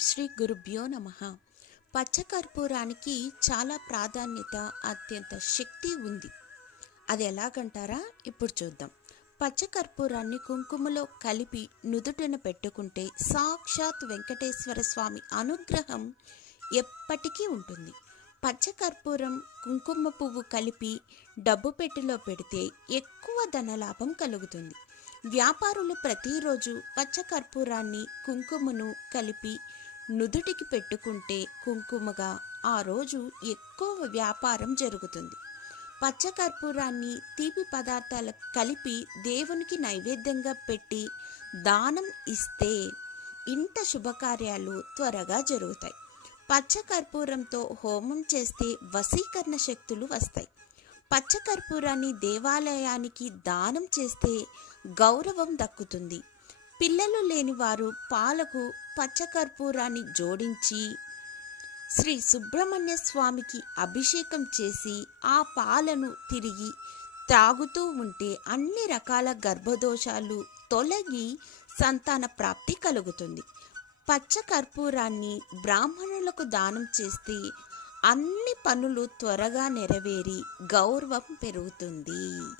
శ్రీ గురుభ్యో నమః. పచ్చకర్పూరానికి చాలా ప్రాధాన్యత, అత్యంత శక్తి ఉంది. అది ఎలాగంటారా? ఇప్పుడు చూద్దాం. పచ్చకర్పూరాన్ని కుంకుమలో కలిపి నుదుటిన పెట్టుకుంటే సాక్షాత్ వెంకటేశ్వర స్వామి అనుగ్రహం ఎప్పటికీ ఉంటుంది. పచ్చకర్పూరం, కుంకుమ పువ్వు కలిపి డబ్బు పెట్టెలో పెడితే ఎక్కువ ధనలాభం కలుగుతుంది. వ్యాపారులు ప్రతిరోజు పచ్చకర్పూరాన్ని, కుంకుమను కలిపి నుదుటికి పెట్టుకుంటే కుంకుమగా ఆ రోజు ఎక్కువ వ్యాపారం జరుగుతుంది. పచ్చకర్పూరాన్ని తీపి పదార్థాలకు కలిపి దేవునికి నైవేద్యంగా పెట్టి దానం ఇస్తే ఇంట శుభకార్యాలు త్వరగా జరుగుతాయి. పచ్చకర్పూరంతో హోమం చేస్తే వశీకరణ శక్తులు వస్తాయి. పచ్చకర్పూరాన్ని దేవాలయానికి దానం చేస్తే గౌరవం దక్కుతుంది. పిల్లలు లేని వారు పాలకు పచ్చకర్పూరాన్ని జోడించి శ్రీ సుబ్రహ్మణ్య స్వామికి అభిషేకం చేసి ఆ పాలను తిరిగి త్రాగుతూ ఉంటే అన్ని రకాల గర్భదోషాలు తొలగి సంతాన ప్రాప్తి కలుగుతుంది. పచ్చకర్పూరాన్ని బ్రాహ్మణులకు దానం చేస్తే అన్ని పనులు త్వరగా నెరవేరి గౌరవం పెరుగుతుంది.